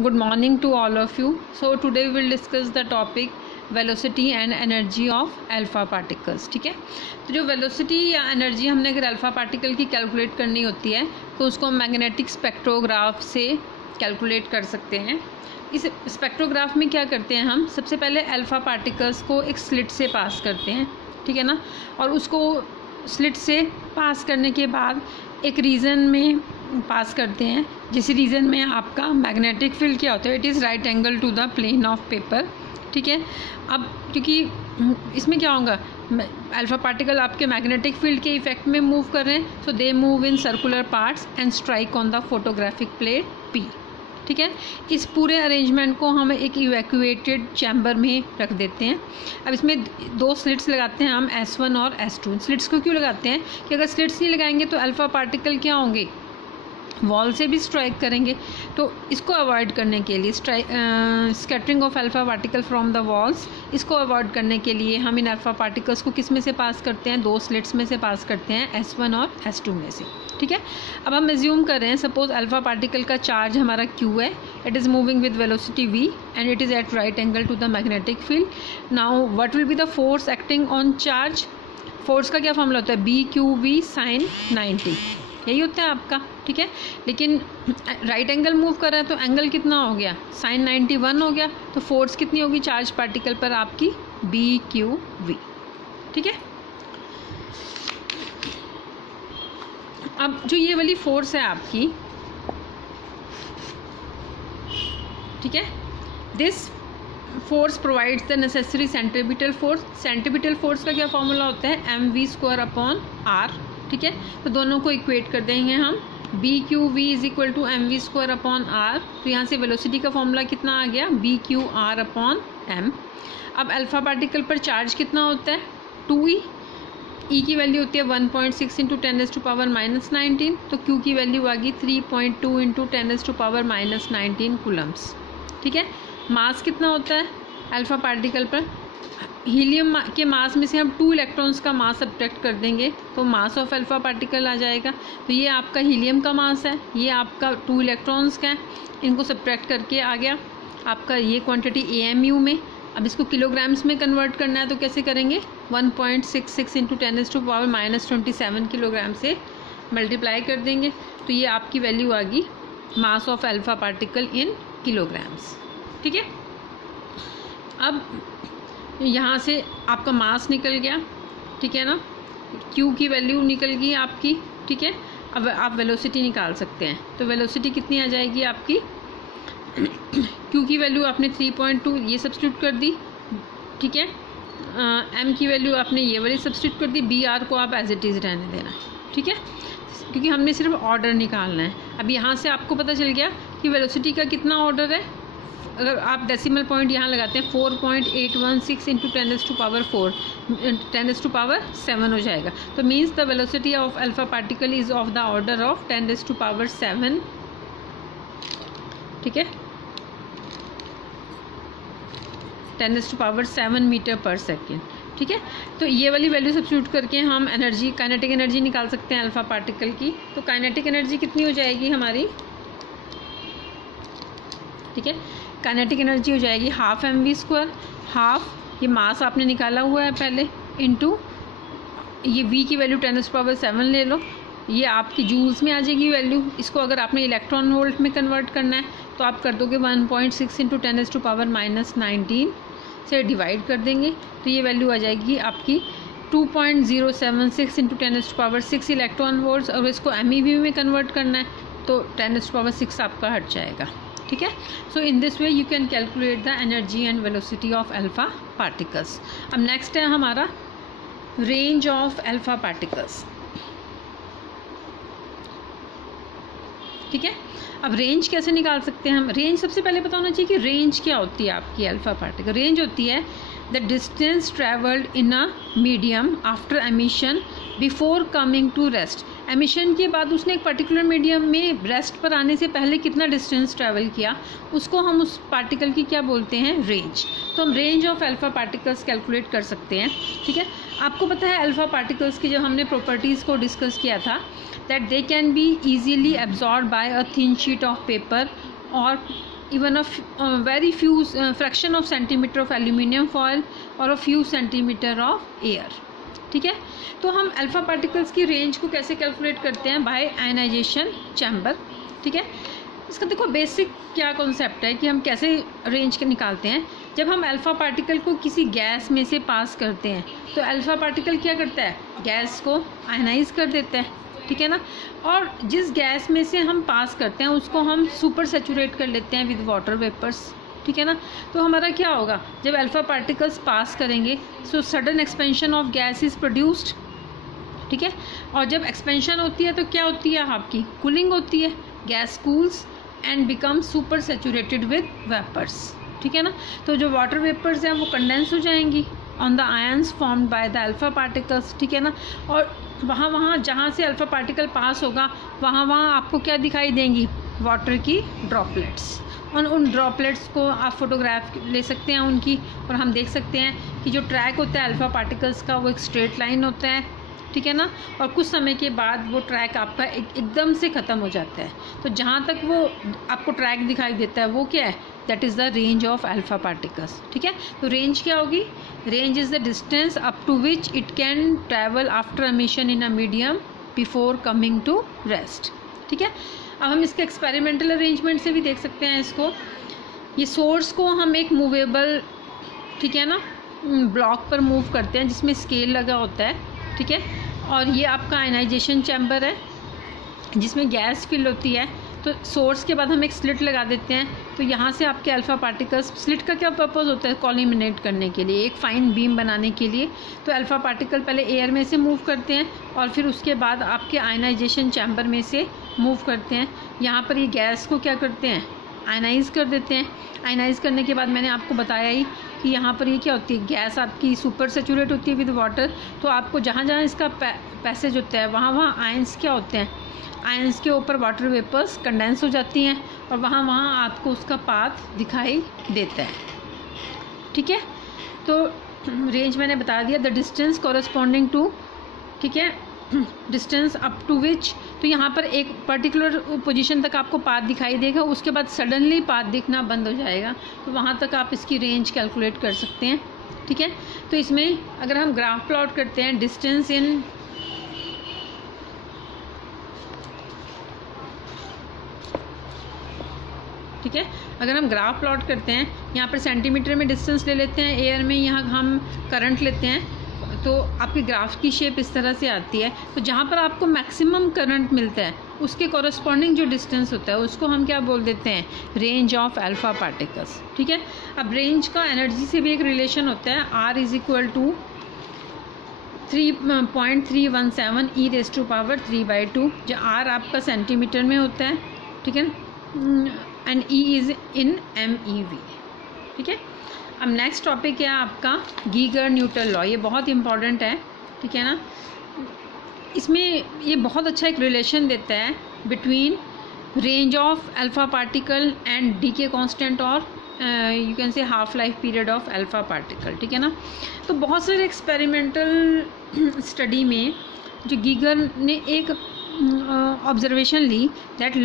Good morning to all of you. So today we will discuss the topic velocity and energy of alpha particles. ठीक है, तो जो velocity या energy हमने अगर alpha particle की कैलकुलेट करनी होती है तो उसको हम मैग्नेटिक स्पेक्ट्रोग्राफ से कैलकुलेट कर सकते हैं। इस स्पेक्ट्रोग्राफ में क्या करते हैं, हम सबसे पहले अल्फ़ा पार्टिकल्स को एक स्लिट से पास करते हैं, ठीक है ना, और उसको स्लिट से पास करने के बाद एक रीजन में पास करते हैं, जिस रीजन में आपका मैग्नेटिक फील्ड क्या होता है, it is right angle to the plane of paper. ठीक है, अब क्योंकि इसमें क्या होगा, अल्फ़ा पार्टिकल आपके मैग्नेटिक फील्ड के इफेक्ट में मूव कर रहे हैं, so they move in circular parts and strike on the photographic plate P. ठीक है, इस पूरे अरेंजमेंट को हम एक इवैक्यूएटेड चैम्बर में रख देते हैं। अब इसमें दो स्लिट्स लगाते हैं हम, S1 और S2। स्लिट्स को क्यों लगाते हैं कि अगर स्लिट्स नहीं लगाएंगे तो अल्फ़ा पार्टिकल क्या होंगे, वॉल से भी स्ट्राइक करेंगे। तो इसको अवॉइड करने के लिए, scattering of alpha particle from the walls, इसको अवॉइड करने के लिए हम इन अल्फ़ा पार्टिकल्स को किस में से पास करते हैं, दो स्लिट्स में से पास करते हैं, S1 और S2 में से। ठीक है, अब हम एज्यूम कर रहे हैं सपोज अल्फ़ा पार्टिकल का चार्ज हमारा Q है, it is moving with velocity V and it is at right angle to the magnetic field. Now what will be the force acting on charge. Force का क्या formula होता है, BQV sin 90, यही होता है आपका। ठीक है, लेकिन राइट एंगल मूव कर रहा है तो एंगल कितना हो गया, sin 91 हो गया, तो फोर्स कितनी होगी चार्ज पार्टिकल पर आपकी, BQV। ठीक है, अब जो ये वाली फोर्स है आपकी, ठीक है, this force provides the necessary centripetal force. Centripetal force का क्या फॉर्मूला होता है, mv²/r। ठीक है, तो दोनों को इक्वेट कर देंगे हम, BQV = mv²/r। तो यहाँ से वेलोसिटी का फॉर्मूला कितना आ गया, BQR/m। अब अल्फ़ा पार्टिकल पर चार्ज कितना होता है, 2e। E की वैल्यू होती है 1.6 × 10⁻⁻19, तो Q की वैल्यू आ गई 3.2 × 10⁻⁻19 कूलम्स। ठीक है, मास कितना होता है अल्फ़ा पार्टिकल पर, हीलियम के मास में से हम 2 इलेक्ट्रॉन्स का मास सब्ट्रैक्ट कर देंगे तो मास ऑफ अल्फ़ा पार्टिकल आ जाएगा। तो ये आपका हीलियम का मास है, ये आपका 2 इलेक्ट्रॉन्स का है, इनको सब्ट्रैक्ट करके आ गया आपका ये क्वांटिटी AMU में। अब इसको किलोग्राम्स में कन्वर्ट करना है तो कैसे करेंगे, 1.66 × 10⁻⁻27 किलोग्राम से मल्टीप्लाई कर देंगे, तो ये आपकी वैल्यू आ गई mass of alpha particle in kilograms. ठीक है, अब यहाँ से आपका मास निकल गया, ठीक है ना, Q की वैल्यू निकल गई आपकी। ठीक है, अब आप वेलोसिटी निकाल सकते हैं, तो वेलोसिटी कितनी आ जाएगी आपकी, Q की वैल्यू आपने 3.2 ये सब्स्टिट्यूट कर दी। ठीक है, M की वैल्यू आपने ये वाली सब्स्टिट्यूट कर दी, BR को आप एज इट इज़ रहने देना। ठीक है, क्योंकि हमने सिर्फ ऑर्डर निकालना है। अब यहाँ से आपको पता चल गया कि वेलोसिटी का कितना ऑर्डर है, अगर आप डेसिमल पॉइंट यहाँ लगाते हैं 4.816 × 10⁻7 हो जाएगा, तो means the velocity of alpha particle is of the order of 10⁻7। ठीक है, 10⁻7 मीटर पर सेकेंड। ठीक है, तो ये वाली वैल्यू सब्स्टिट्यूट करके हम एनर्जी, काइनेटिक एनर्जी निकाल सकते हैं अल्फ़ा पार्टिकल की। तो काइनेटिक एनर्जी कितनी हो जाएगी हमारी, ठीक है, काइनेटिक एनर्जी हो जाएगी ½ mv², हाफ ये मास आपने निकाला हुआ है पहले, इनटू ये v की वैल्यू 10⁻7 ले लो, ये आपकी जूल्स में आ जाएगी वैल्यू। इसको अगर आपने इलेक्ट्रॉन वोल्ट में कन्वर्ट करना है तो आप कर दोगे 1.6 × 10⁻⁻19 से डिवाइड कर देंगे, तो ये वैल्यू आ जाएगी आपकी 2.076 × 10⁻6 इलेक्ट्रॉन वोल्ट्स। और इसको MEV में कन्वर्ट करना है तो 10⁻6 आपका हट जाएगा। ठीक है, so in this way you can calculate the energy and velocity of alpha particles. अब नेक्स्ट है हमारा रेंज ऑफ अल्फ़ा पार्टिकल्स। ठीक है, अब रेंज कैसे निकाल सकते हैं हम, रेंज सबसे पहले पता होना चाहिए कि रेंज क्या होती है आपकी अल्फ़ा पार्टिकल। रेंज होती है the distance travelled in a medium after emission before coming to rest. Emission के बाद उसने एक पर्टिकुलर मीडियम में रेस्ट पर आने से पहले कितना डिस्टेंस ट्रैवल किया, उसको हम उस पार्टिकल की क्या बोलते हैं, रेंज। तो हम range of alpha particles calculate कर सकते हैं। ठीक है, आपको पता है अल्फ़ा पार्टिकल्स की जब हमने प्रॉपर्टीज़ को डिस्कस किया था, that they can be easily absorb by a thin sheet of paper और even a very few fraction of centimeter of aluminium foil और a few centimeter of air. ठीक है, तो हम अल्फा पार्टिकल्स की रेंज को कैसे कैलकुलेट करते हैं? By ionisation chamber. ठीक है, इसका देखो बेसिक क्या कॉन्सेप्ट है कि हम कैसे रेंज के निकालते हैं. जब हम अल्फा पार्टिकल को किसी गैस में से पास करते हैं तो अल्फा पार्टिकल क्या करता है? गैस को आयनाइज कर देता है. ठीक है ना, और जिस गैस में से हम पास करते हैं उसको हम सुपर सैचुरेट कर लेते हैं विद वाटर वेपर्स. ठीक है ना, तो हमारा क्या होगा? जब अल्फा पार्टिकल्स पास करेंगे so sudden expansion of gas is produced. ठीक है, और जब एक्सपेंशन होती है तो क्या होती है? आपकी कूलिंग होती है. Gas cools and become super saturated with vapours. ठीक है ना, तो जो वाटर वेपर्स हैं वो कंडेंस हो जाएंगी on the ions formed by the alpha particles. ठीक है ना, और वहाँ जहाँ से अल्फा पार्टिकल पास होगा वहाँ आपको क्या दिखाई देंगी? वाटर की ड्रॉपलेट्स. और उन ड्रॉपलेट्स को आप फोटोग्राफ ले सकते हैं उनकी, और हम देख सकते हैं कि जो ट्रैक होता है अल्फा पार्टिकल्स का वो एक स्ट्रेट लाइन होता है. ठीक है ना, और कुछ समय के बाद वो ट्रैक आपका एकदम से ख़त्म हो जाता है. तो जहाँ तक वो आपको ट्रैक दिखाई देता है वो क्या है? That is the range of alpha particles. ठीक है, तो रेंज क्या होगी? Range is the distance up to which it can travel after emission in a medium before coming to rest. ठीक है, अब हम इसके एक्सपेरिमेंटल अरेंजमेंट से भी देख सकते हैं इसको. ये सोर्स को हम एक मूवेबल, ठीक है ना, ब्लॉक पर मूव करते हैं जिसमें स्केल लगा होता है. ठीक है, और ये आपका आयनाइजेशन चैम्बर है जिसमें गैस फिल होती है. तो सोर्स के बाद हम एक स्लिट लगा देते हैं, तो यहाँ से आपके अल्फा पार्टिकल्स, स्लिट का क्या पर्पस होता है? कॉलिमिनेट करने के लिए, एक फाइन बीम बनाने के लिए. तो अल्फा पार्टिकल पहले एयर में से मूव करते हैं और फिर उसके बाद आपके आयनाइजेशन चैम्बर में से मूव करते हैं. यहाँ पर ये गैस को क्या करते हैं? आयनाइज कर देते हैं. आयनाइज करने के बाद मैंने आपको बताया ही कि यहाँ पर ये क्या होती है? गैस आपकी सुपर सैचुरेट होती है विद वाटर. तो आपको जहाँ जहाँ इसका पैसेज होता है वहाँ आयंस क्या होते हैं? आयंस के ऊपर वाटर वेपर्स कंडेंस हो जाती हैं और वहाँ आपको उसका पाथ दिखाई देता है. ठीक है, तो रेंज मैंने बता दिया. द डिस्टेंस कॉरस्पॉन्डिंग टू, ठीक है, डिस्टेंस अप टू विच, तो यहाँ पर एक पर्टिकुलर पोजीशन तक आपको पाथ दिखाई देगा, उसके बाद सडनली पाथ दिखना बंद हो जाएगा. तो वहाँ तक आप इसकी रेंज कैलकुलेट कर सकते हैं. ठीक है, तो इसमें अगर हम ग्राफ प्लॉट करते हैं डिस्टेंस इन, ठीक है, अगर हम ग्राफ प्लॉट करते हैं यहाँ पर सेंटीमीटर में डिस्टेंस ले लेते हैं, एयर में यहाँ हम करंट लेते हैं, तो आपकी ग्राफ की शेप इस तरह से आती है. तो जहाँ पर आपको मैक्सिमम करंट मिलता है उसके कॉरस्पॉन्डिंग जो डिस्टेंस होता है उसको हम क्या बोल देते हैं? Range of alpha particles. ठीक है, अब रेंज का एनर्जी से भी एक रिलेशन होता है. R is equal to 3.317 e⁻³ जहाँ R आपका सेंटीमीटर में होता है. ठीक है, and E is in MeV. ठीक है, अब नेक्स्ट टॉपिक है आपका गीगर न्यूटन लॉ. ये बहुत इंपॉर्टेंट है. ठीक है ना, इसमें ये बहुत अच्छा एक रिलेशन देता है between range of alpha particle and decay constant और you can say half life period of alpha particle. ठीक है ना, तो बहुत सारे एक्सपेरिमेंटल स्टडी में जो गीगर ने एक ऑब्जर्वेशन ली दैट